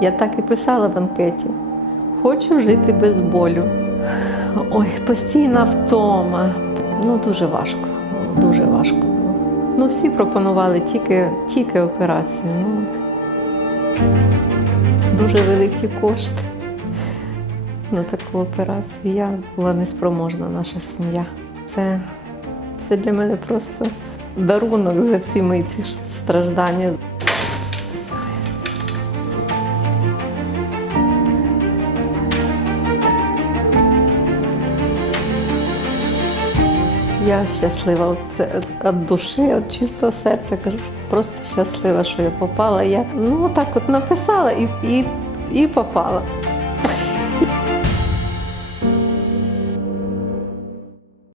Я так і писала в анкеті. Хочу жити без болю. Ой, постійна втома. Ну, дуже важко. Дуже важко. Ну, всі пропонували тільки, тільки операцію. Ну, дуже великі кошти на таку операцію. Я була неспроможна, наша сім'я. Це, це для мене просто дарунок за всі мої ці страждання. Я щаслива це від душі, від чистого серця. Кажу, просто щаслива, що я попала. Я ну так от написала і, і, і попала.